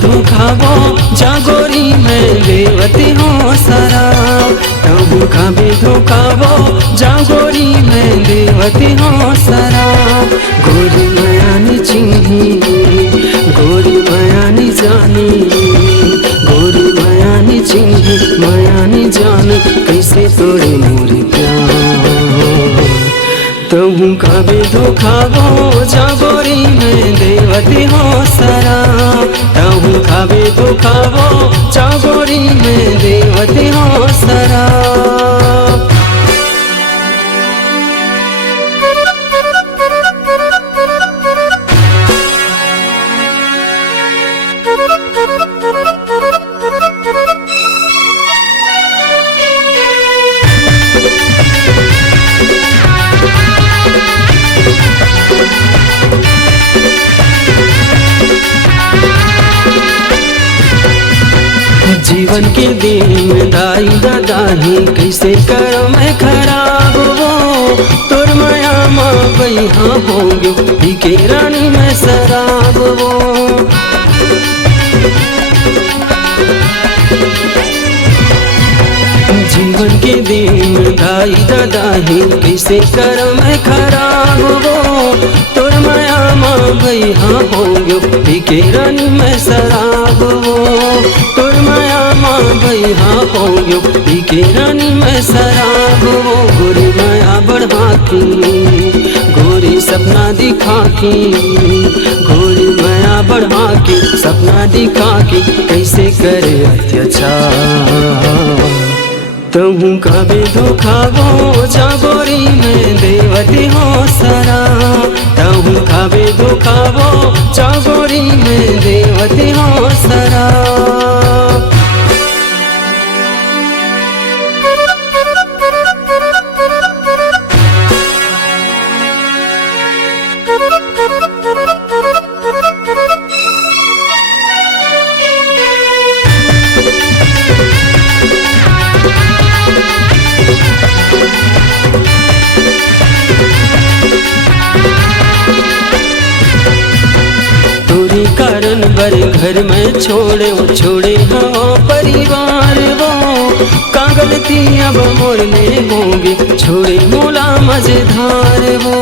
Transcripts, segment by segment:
धोखावो जागोरी में देवती हो शराब। तहु खाबे धोखावो जागोरी में देवती हो शराब। गोरी मयानी चिन्ही गोरी मयानी जानी गोरी मयानी चिन्ही मयानी जानी कैसे तोड़े मोरी प्यार। तहु खाबे धोखावो जागोरी में देवती हो शराब। तहु खाबे धोखावो जागोरी में देवती हो शराब। जीवन के दिन में दाई दादाही कैसे करो मैं खराब वो। तोर माया माँ बैहा होंगे पीके रानी में शराब वो। जीवन के दिन में दाई दादाही कैसे करो मैं खराब वो। तोर माया माँ बैहा होंगे पीके रानी में शराब वो। तोर माया माँ बैहा होंगे पीके रानी में शराब वो। गोरी माया बढ़ा की गोरी सपना दिखा की गोरी माया बढ़ा के सपना दिखा के कैसे करे अत्याचार। तहु खाबे धोखावो जागोरी में देवती हो शराब। तहु खाबे धोखावो जागोरी में देवती हो शराब। कारण बड़े घर में छोड़े वो छोड़े हो परिवार वो। का गलती अब मोर में होंगे छोड़े मोला मजेदार वो।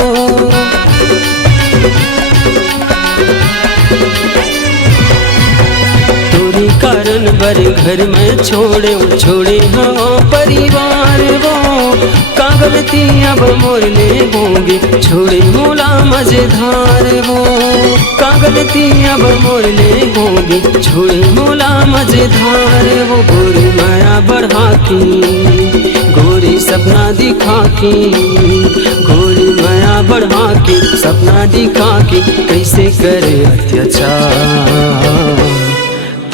तोरी कारण बड़े घर में छोड़े वो छोड़े हो परिवार वो। का गलती अब मोर ले होंगे छोड़े मोला मजेदार वो। का गलती अब मोर ले होंगे छोड़े मोला मजेदार वो। गोरी माया बढ़ा की गोरी सपना दिखा की गोरी माया बढ़ा के सपना दिखा के कैसे करे अत्याचार।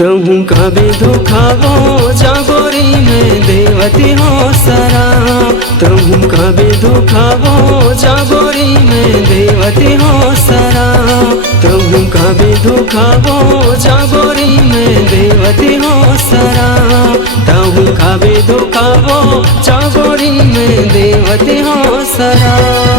तहु खाबे धोखावो जागोरी में देवती हो शराब। तहु खाबे धोखावो जागोरी में देवती हो शराब। तहु खाबे धोखावो जागोरी में देवती हो शराब। तहु खाबे धोखावो जागोरी में देवती हो शराब।